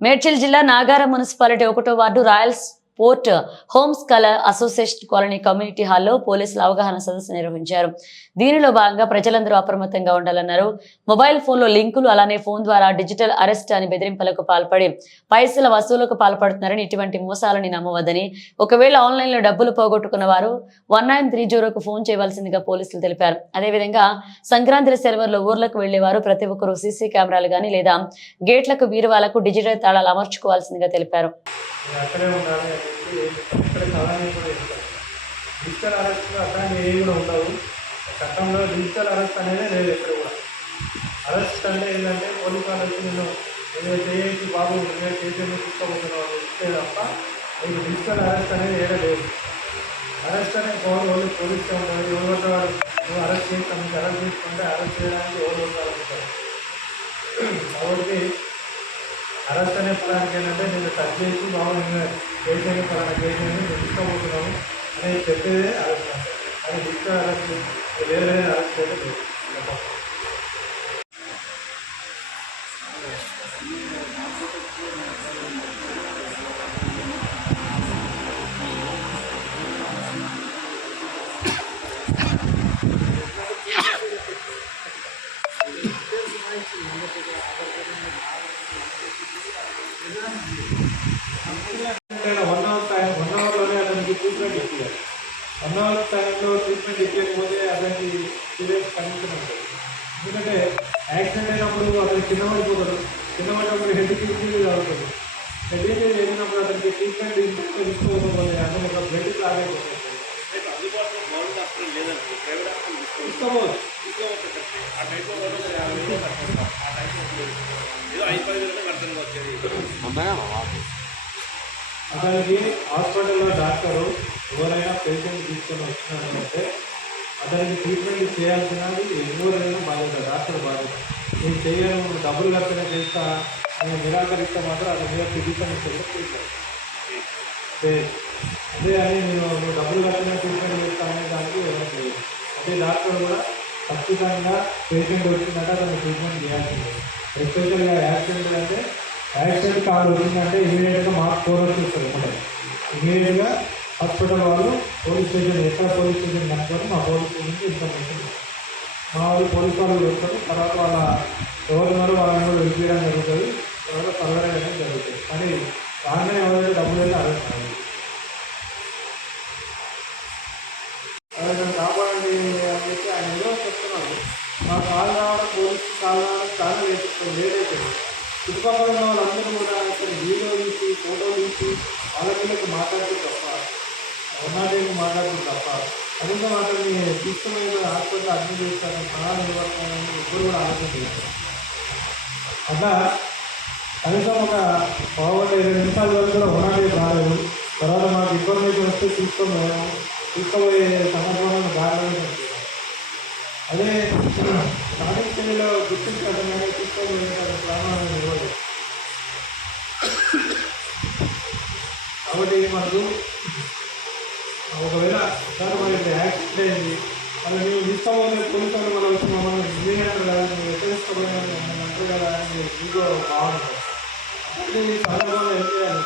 మేడ్చల్ జిల్లా నాగారం మున్సిపాలిటీ ఒకటో ward Royals Port Homes colour association colony community హాల్లో పోలీసులు అవగాహన సదస్సు నిర్వహించారు. దీనిలో భాగంగా ప్రజలందరూ అప్రమత్తంగా ఉండాలన్నారు. మొబైల్ ఫోన్లో లింకులు అలానే ఫోన్ ద్వారా డిజిటల్ అరెస్ట్ అని బెదిరింపులకు పాల్పడి పైసల వసూలకు పాల్పడుతున్నారని ఇటువంటి మోసాలని నమ్మవద్దని. ఒకవేళ ఆన్లైన్లో డబ్బులు పోగొట్టుకున్న వారు వన్ నైన్ త్రీ జీరోకు ఫోన్ చేయవలసిందిగా పోలీసులు తెలిపారు. అదేవిధంగా సంక్రాంతి సెలవుల్లో ఊర్లకు వెళ్ళేవారు ప్రతి ఒక్కరూ సీసీ కెమెరాలు కానీ లేదా గేట్లకు బీరువాలకు డిజిటల్ తాళాలు అమర్చుకోవాల్సిందిగా తెలిపారు. అక్కడే ఉండాలి కూడా డిజిటల్ అరెస్ట్ అట్లాంటి ఏమి కూడా ఉండవు. చట్టంలో డిజిటల్ అరెస్ట్ అనేది లేదు ఎక్కడ కూడా. అరెస్ట్ అంటే ఏంటంటే పోలీసు వాళ్ళకి వచ్చి నేను ఏదో చేసి బాబు నేను చేసి తీసుకోబోతున్నావు ఇస్తే తప్ప నీకు డిజిటల్ అరెస్ట్ అనేది ఏదో లేదు. అరెస్ట్ అనే ఫోన్ వాళ్ళు పోలీస్ ఉంటారు ఎవరు వాడు నువ్వు అరెస్ట్ చేస్తాను మీకు అరెస్ట్ చేసుకుంటే అరెస్ట్ చేయడానికి ఎవరు ఉంటారు కాబట్టి అరెస్ట్ అనే పదానికి ఏంటంటే నేను టచ్ చేసి బాబు నేను కేసీని పలానా కేసీని నేను తీసుకోబోతున్నాను అనేది చెప్పేదే అరెస్ట్ అంటే. అది డిజిటల్ అరెస్ట్ వేరే వేరే అరెస్ట్ అయితే లేదు వన్ అవర్ టైం వన్ అవర్లోనే అతనికి ట్రీట్మెంట్ ఇచ్చారు అవర్ టైంలో ట్రీట్మెంట్ ఇవ్వకపోతే అతనికి సీరియస్ కండిషన్ ఉంటుంది. ఎందుకంటే యాక్సిడెంట్ అయినప్పుడు అతను కింద పడిపోతాడు. కింద పడినప్పుడు హెడ్కి ఇంజరీ అవుతుంది హెడ్ ఇంజరీ జరిగినప్పుడు అతనికి ట్రీట్మెంట్ తీసుకోకపోతే అతను ఒక బ్లడ్ క్లాగ్ అయిపోతుంది తీసుకోవచ్చు. తీసుకోవచ్చు. అతనికి హాస్పిటల్లో డాక్టరు ఎవరైనా పేషెంట్ తీసుకొని వచ్చినారంటే అతనికి ట్రీట్మెంట్ చేయాల్సినది ఎవరైనా బాధ్యత డాక్టర్ బాధ్యత నేను చేయను డబ్బులు కట్టిన చేస్తా నేను నిరాకరిస్తే మాత్రం అతని మీద ఫిజిషన్ అదే అని నేను నువ్వు డబ్బులు కట్టిన ట్రీట్మెంట్ చేస్తా అనే దానికి ఎవరైనా అదే డాక్టర్ కూడా ఖచ్చితంగా పేషెంట్ వచ్చిందంటే అతను ట్రీట్మెంట్ చేయాల్సిందే. ఎస్పెషల్గా యాక్సిడెంట్ అంటే యాక్సిడెంట్ కాల్ వచ్చిందంటే ఇమీడియట్గా మాకు ఫోన్ వచ్చేస్తారు అనమాట ఇమీడియట్గా హాస్పిటల్ వాళ్ళు పోలీస్ స్టేషన్ ఎక్కడ పోలీస్ స్టేషన్ కనుక్కొని మా పోలీస్ స్టేషన్కి ఇన్ఫర్మేషన్ మా వాళ్ళు పోలీస్ వాళ్ళు వస్తారు తర్వాత వాళ్ళ ఎవరున్నారో వాళ్ళని కూడా విడిపించడం జరుగుతుంది తర్వాత ఫర్దర్ అయ్యడం జరుగుతుంది. కానీ రాగానే ఎవరైతే డబ్బులు అయితే అరెస్ట్ కాదు ఆయన కాపాడండి అని చెప్పి ఆయన ఏదో చెప్తున్నాడు మా కాల్ రావడం పోలీసు కాల్ రావడం చాలా లేట్ లేట్ అయిపోయింది. చుట్టుపక్కల ఉన్న వాళ్ళందరూ కూడా ఇక్కడ వీడియో తీసి ఫోటో తీసి వాళ్ళ వీళ్ళకి మాట్లాడుతూ తప్ప ఉన్నాడేమి మాట్లాడుతూ తప్ప అదంతా మాత్రం తీసుకుని హాస్పిటల్ అడ్మిట్ చేస్తాను ప్రాణాలు నిలబడతానని ఎప్పుడు కూడా ఆలోచన చేస్తారు అట్లా కనీసం ఒక పావుగంట ఇరవై నిమిషాల వరకు కూడా ఉన్నాడే రాలేదు తర్వాత మాకు ఇన్ఫర్మేషన్ వస్తే తీసుకొని పోయాము తీసుకుపోయే సందర్భంలో దారిలో అదే స్టార్టింగ్ స్టేజ్లో గుర్తించడం కానీ తీసుకోబోయేటప్పుడు ప్రాణాలను నిలవలేదు కాబట్టి మనకు ఒకవేళ సార్ మరి యాక్సిడెంట్ అయింది మళ్ళీ ನೀವು తీసుకోబోయే పోలీసు మనం వచ్చి మమ్మల్ని ఇంజనీర్ కదా నువ్వు ఎక్కడ కదా అని ఇంకో బాగుంటుంది అంటే ఈ సందర్భంలో ఏం చేయాలి?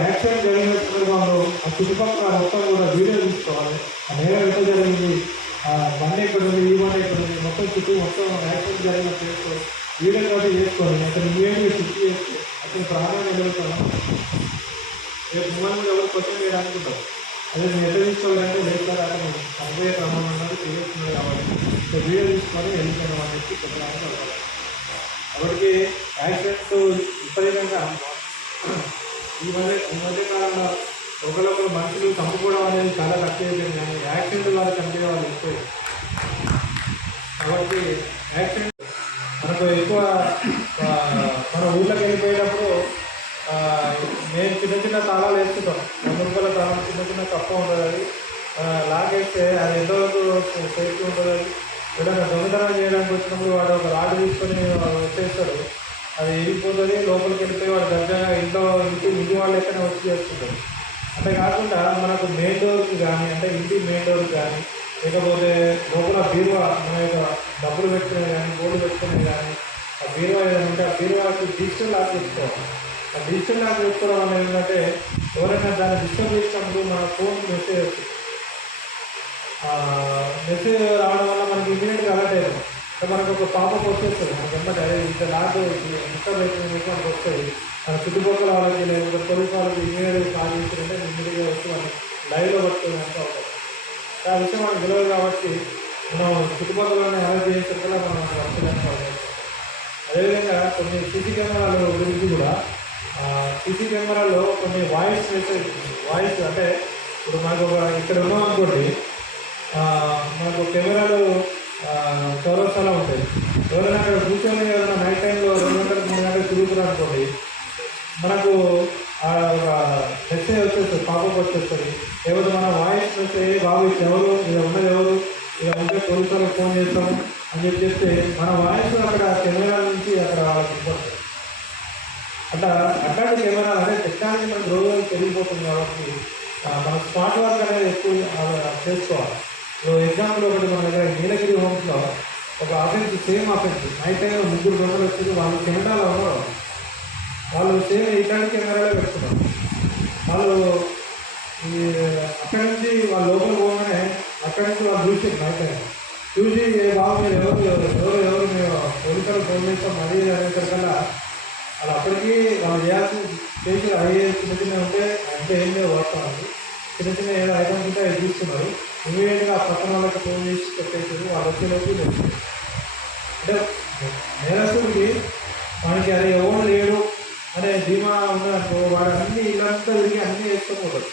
యాక్సిడెంట్ జరిగిన సందర్భంలో ఆ చుట్టుపక్కల మొత్తం కూడా వీడియో తీసుకోవాలి. ఆ నేరం ఎంత జరిగింది? బండి ఎక్కడ ఉంది ఈ బండి ఎక్కడ ఉంది మొత్తం చుట్టూ మొత్తం యాక్సిడెంట్ జరిగిన చేసుకో వీడియో కాబట్టి చేసుకోవాలి అతను ఇమీడియట్గా షిఫ్ట్ చేస్తే అతను ప్రాణాన్ని ఎదుగుతాను రేపు మిమ్మల్ని కూడా ఎవరు క్వశ్చన్ మీరు ఉండదు అదే మీరు ఎట్లా తీసుకోవాలంటే లేదు కదా అతను చనిపోయే అన్నది తెలియకుండా తెలియస్తుంది కాబట్టి. సో వీడియో తీసుకొని వెళ్తాను అని చెప్పి చెప్పడానికి అవకాశం కాబట్టి యాక్సిడెంట్ విపరీతంగా ఈ మధ్య ఈ మధ్య కాలంలో ఒకరికొకరు మనుషులు చంపుకోవడం అనేది చాలా తక్కువ అయిపోయింది కానీ యాక్సిడెంట్ ద్వారా చంపే వాళ్ళు ఎక్కువ. కాబట్టి యాక్సిడెంట్ మనకు ఎక్కువ మన ఊళ్ళకి వెళ్ళిపోయేటప్పుడు మేము నేను చిన్న చిన్న తాళాలు వేసుకుంటాం. వంద రూపాయల తాళం చిన్న చిన్న కప్ప ఉంటుంది అది. లాగేస్తే అది ఎంతవరకు సేఫ్టీ ఉంటుంది అది? ఏదైనా దొంగతనం చేయడానికి వచ్చినప్పుడు వాడు ఒక రాడ్ తీసుకొని వచ్చేస్తాడు. అది వెళ్ళిపోతుంది లోపలికి వెళ్ళిపోయి వాడు దగ్గర ఇంట్లో ఇంటి ఇంటి వాళ్ళ లెక్కనే వచ్చి చేసుకుంటాడు అంటే కాకుండా మనకు మెయిన్ డోర్కి కానీ అంటే ఇంటి మెయిన్ డోర్కి కానీ లేకపోతే లోపల బీరువా మన యొక్క డబ్బులు పెట్టుకునే కానీ గోల్డ్ పెట్టుకునే కానీ ఆ బీరువా ఏదంటే ఆ బీరువాకి డిజిటల్ లాక్ పెట్టుకోవాలి. ఆ డిజిటల్ లాక్ పెట్టుకోవడం వల్ల ఏంటంటే ఎవరైనా దాన్ని డిస్టర్బ్ చేసినప్పుడు మన ఫోన్ మెసేజ్ వస్తుంది. మెసేజ్ రావడం వల్ల మనకి ఇమీడియట్గా అలర్ట్ అయ్యాం మనకు ఒక పాపప్ వచ్చేస్తుంది మనకి ఎందుకంటే ఇంత లాక్ డిస్టర్బ్ అవుతుంది మీకు మనకు వస్తుంది. మన చుట్టుపక్కల వాళ్ళకి లేకపోతే పోలీస్ వాళ్ళకి ఇమీడియట్గా కాల్ లైవ్లో పట్టుకోవడానికి అవకాశం ఆ విషయం మనకు తెలియదు కాబట్టి మనం చుట్టుపక్కల అలర్ట్ చేసేటప్పుడు మనం పట్టుకోవడానికి అవకాశం అదేవిధంగా కొన్ని సిసి కెమెరాల గురించి కూడా సిసి కెమెరాలో కొన్ని వాయిస్ మెసేజ్ వాయిస్ అంటే ఇప్పుడు మనకు ఒక ఇక్కడ ఉన్నాం అనుకోండి మనకు కెమెరాలు చౌరస్తాలో ఉంటాయి. ఎవరైనా అక్కడ కూర్చొని ఎవరైనా నైట్ టైంలో రెండు గంటలకు మూడు గంటలకు తిరుగుతున్నారు అనుకోండి మనకు ఆ ఒక మెసేజ్ వచ్చేస్తుంది పాపప్ వచ్చేస్తుంది లేకపోతే మన వాయిస్ మెసేజ్ బాబు ఇక్కడ ఎవరు ఇక్కడ ఉన్నది ఎవరు ఇక ఉంటే ఫోన్ చేస్తాము అని చెప్పి చెప్తే మన వాయిస్ అక్కడ కెమెరా నుంచి అక్కడ వాళ్ళకి అట్లా అట్లాంటి కెమెరా అంటే టెక్నాలజీ మనకు రోజు రోజు పెరిగిపోతుంది కాబట్టి మన స్మార్ట్ వర్క్ అనేది ఎక్కువ చేసుకోవాలి. ఇప్పుడు ఎగ్జాంపుల్ ఒకటి మన దగ్గర నీలగిరి హోమ్స్లో ఒక offence same offence night time ముగ్గురు గంటలు వచ్చి వాళ్ళు కెమెరాలో ఉన్నారు. వాళ్ళు సేమ్ ఇట్లాంటి కెమెరాలో పెట్టుకున్నారు. వాళ్ళు అక్కడి నుంచి వాళ్ళ లోపల పోగానే అక్కడి నుంచి వాళ్ళు చూసి నైట్ టైం చూసి "ఏ బాబు మీరు ఎవరు ఎవరు ఎవరు మేము పోలీసులు ఫోన్ చేస్తాం అది ఇది అనేసరికల్లా వాళ్ళు అప్పటికీ వాళ్ళు చేయాల్సిన చేసిన అయ్యే చిన్న చిన్న ఉంటే అంటే ఏం లేదు వాస్తవానికి చిన్న చిన్న ఏదో ఐటమ్స్ ఉంటే అవి చూస్తున్నారు ఇమీడియట్గా ఆ పక్కన వాళ్ళకి ఫోన్ చేసి పెట్టేసారు వాళ్ళు వచ్చేలోపు అంటే నేరస్తుడికి మనకి అది ఎవరు లేడు అనే ధీమా ఉందనుకో వాడు అన్ని ఇల్లంతా తిరిగి అన్నీ వేసుకోకూడదు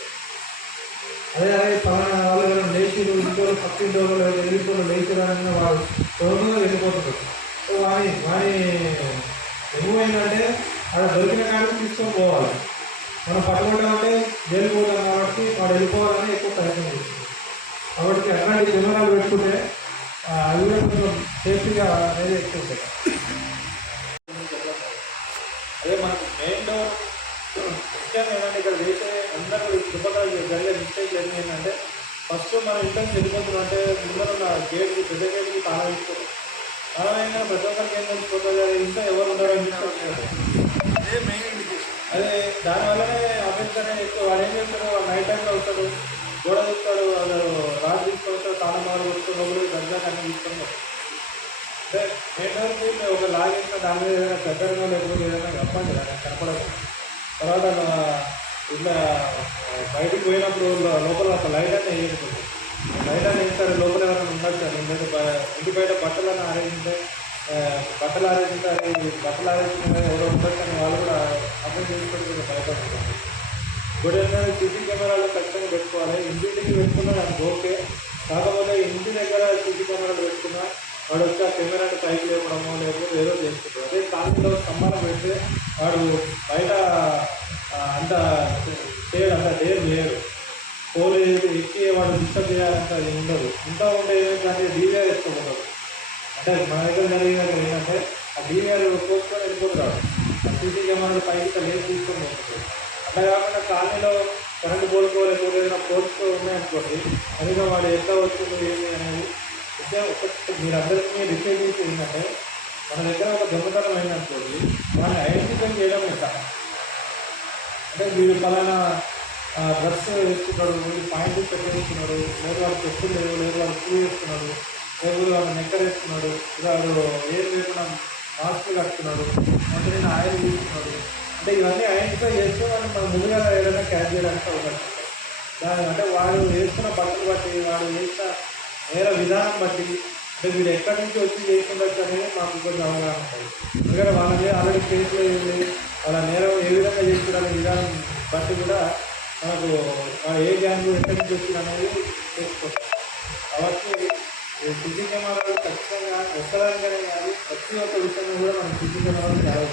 అదే అదే పలానా వాళ్ళు లేచి లేచిరు ఇంట్లో పక్కింటి వాళ్ళు ఎదిరింట్లో లేచిరు అని వాడు తొందరగా వెళ్ళిపోతున్నాడు సో వాని వాని ఏమైందంటే ఆడ దొరికిన కాడికి తీసుకొని పోవాలి. మనం పట్టుకోవడం జైలు పోతాం కాబట్టి వాడు వెళ్ళిపోవాలని ఎక్కువ ప్రయత్నం చేస్తుంది కాబట్టి అట్లాంటి కెమెరాలు పెట్టుకుంటే అవి కూడా కొంచెం సేఫ్టీగా అనేది ఎక్కువ ఉంటాయి అదే మనకు మెయిన్ డోర్ ముఖ్యంగా ఏంటంటే ఇక్కడ వేసే అందరూ చుట్టుపక్కల జరిగే మిస్టేక్ ఏంటి ఏంటంటే ఫస్ట్ మనం ఇంట్లో వెళ్ళిపోతున్నాం అంటే ముందర ఉన్న గేట్కి పెద్ద గేట్కి తాళం వేసుకోవాలి తాళం వేయగానే ప్రతి ఒక్కరికి ఏం తెలిసిపోతుంది ఇంట్లో ఎవరు ఉన్నారో అని అదే మెయిన్ అదే దానివల్లనే అనేది ఎక్కువ వాడు ఏం చేస్తాడు? వాడు నైట్ టైంలో వస్తాడు. గోడ చూస్తాడు వాళ్ళు రాజు తీసుకొని వస్తాడు తాళం మారు వస్తాడు లోపలికి గంజాకి అన్ని అంటే మేము ఒక లాగేసిన దాని మీద ఏదైనా పెద్దగా లేకపోతే ఏదైనా నాకు కనపడదు. తర్వాత ఇట్లా బయటకు పోయినప్పుడు లోపల ఒక లైట్ అనేది వేయకపోతుంది లైట్ అనేది వేస్తారు లోపల ఎవరైనా ఉండొచ్చు అని ఇంటి బయట బట్టలను ఆరేసింటే బట్టలు ఆరేసింటే బట్టలు ఆరేసింటే ఎవరో ఉండొచ్చు అని వాళ్ళు కూడా అర్థం చేసుకొని కొంచెం భయపడుతున్నారు. ఇప్పుడు సీసీ కెమెరాలు ఖచ్చితంగా పెట్టుకోవాలి. ఇంటింటికి పెట్టుకున్నా దానికి ఓకే. కాకపోతే ఇంటి దగ్గర సీసీ కెమెరాలు పెట్టుకున్నా వాడు వచ్చి ఆ కెమెరాని పైకి లేపడమో లేకపోతే ఏదో చేస్తుంటారు అదే కాలంలో స్తంభాలు పెడితే వాడు బయట అంత చేయడు అంత లేరు చేయడు పోలు ఎక్కి వాడు డిస్టర్బ్ చేయాలంత అది ఉండదు. ఇంకా ఉంటే ఏమైందంటే డీవీఆర్ వేసుకోకూడదు. అంటే మన దగ్గర జరిగినది ఏంటంటే ఆ డీవీఆర్ కోసుకొని వెళ్ళిపోతున్నాడు ఆ సీసీ కెమెరాలు పైకి లేదు తీసుకొని పోతుంది అట్లా కాకుండా కాలనీలో కరెంట్ పోల్కో లేకపోతే ఏదైనా పోల్స్కో ఉన్నాయనుకోండి అదిగా వాడు ఎంత వస్తుంది ఏమి అనేది. మీరు అందరికీ రిపేర్ చేసి ఏంటంటే మన దగ్గర ఒక దొంగతనం అయిందనుకోండి వాళ్ళని ఐడెంటిఫై చేయడం ఎంత అంటే మీరు పలానా డ్రెస్ వేసుకున్నాడు మీరు పాయింట్ పెట్టేసుకున్నాడు లేదు వాడు చెప్పులు లేవు లేదు వాడు షూ వేసుకున్నాడు లేదు వాడు నెక్కర్ వేసుకున్నాడు వాడు ఏం లేకుండా మాస్క్ కట్టుకున్నాడు అంటే నేను ఆయిల్ తీసుకున్నాడు. అంటే ఇవన్నీ ఐడెంటిఫై చేస్తే వాళ్ళు మన ముందుగా ఏదైనా క్యాచ్ చేయడానికి అవకాశం ఉంటుంది. దాని అంటే వాడు వేసుకున్న బట్టలు బట్టి వాడు వేసిన నేర విధానం బట్టి అంటే వీడు ఎక్కడి నుంచి వచ్చి చేస్తుండొచ్చు అనేది మాకు కొంచెం అవగాహన ఉంటుంది. ఎందుకంటే వాళ్ళ మీద ఆల్రెడీ కేసులు లేదు వాళ్ళ నేరం ఏ విధంగా చేస్తున్నారు విధానం బట్టి కూడా మనకు ఏ గ్యాంగ్ ఎక్కడి నుంచి వచ్చింది అనేది తెలుసుకోవచ్చు కాబట్టి సీసీ కెమెరాలు ఖచ్చితంగా ఒక్కదానికనే కాదు ప్రతి ఒక్క విషయంలో కూడా మనం సిద్ధి కెమెరాలు చాలా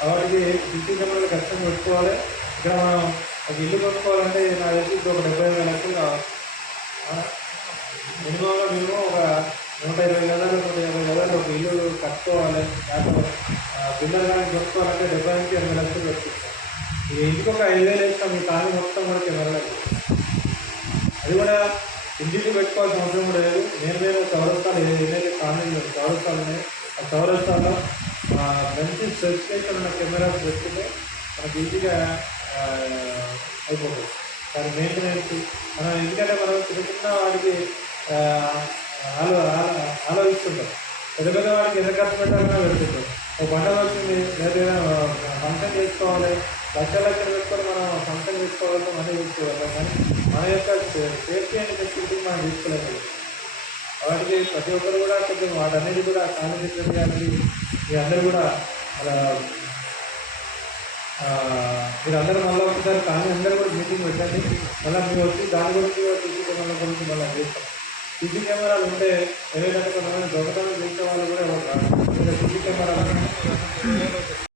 కాబట్టి సిద్ధి కెమెరాలు ఖచ్చితంగా పెట్టుకోవాలి. ఇక్కడ మనం ఒక ఇల్లు కొనుక్కోవాలంటే నా దగ్గర ఇప్పుడు ఒక డెబ్బై వేల లక్షలు కావాలి. మినిమంలో మినిమం ఒక నూట ఇరవై గదాలు నూట యాభై గదాలు ఒక ఇల్లు కట్టుకోవాలి. దాంట్లో బిల్డర్ కానీ కొనుక్కోవాలంటే డెబ్బై నుంచి ఎనభై లక్షలు పెట్టుకుంటాం ఇది ఇంటికి ఒక ఐదు వేలు వేస్తాం మీ కాలు మొత్తం కూడా కెమెరాలు అది కూడా ఇంటికి పెట్టుకోవాల్సిన అవసరం కూడా లేదు. నేను నేను చౌరస్తాలు ఏదైతే కాలనీలు చౌరస్తాలు ఉన్నాయి ఆ చౌరస్తాలో మంచి స్పెసిఫికేషన్ ఉన్న కెమెరాస్ పెట్టుకుంటే మనకి ఈజీగా అయిపోతుంది. దాని మెయింటెనెన్స్ మనం ఎందుకంటే మనం చిన్న చిన్న వాటికి ఆలో- ఆలోచిస్తుంటాం. పెద్ద పెద్ద వాడికి ఎంత ఖర్చు పెట్టాలన్నా పెడుతుంటాం. ఒక లేదా ఏదైనా ఫంక్షన్ చేసుకోవాలి లక్షల లక్షలు పెట్టుకొని మనం ఫంక్షన్ చేసుకోవాలంటే మనీ తీసుకోవాలి కానీ మన యొక్క సేఫ్టీ అండ్ ఫెసిలిటీ మనం తీసుకోలేదు వాటికి ప్రతి ఒక్కరు కూడా కొంచెం వాటన్నిటి కూడా కాన్సన్ట్రేట్ చేయాలి మీరందరూ కూడా అలా మీరందరూ మళ్ళీ ఒకసారి కానీ అందరూ కూడా మీటింగ్ పెట్టండి. మళ్ళీ మీరు వచ్చి దాని గురించి తీసుకోవడం గురించి మళ్ళీ చేస్తాం. సీసీ కెమెరాలు ఉంటే ఏదైనా దొంగతనం చేసే వాళ్ళు కూడా ఉంటారు. రాదు సీసీ కెమెరాలు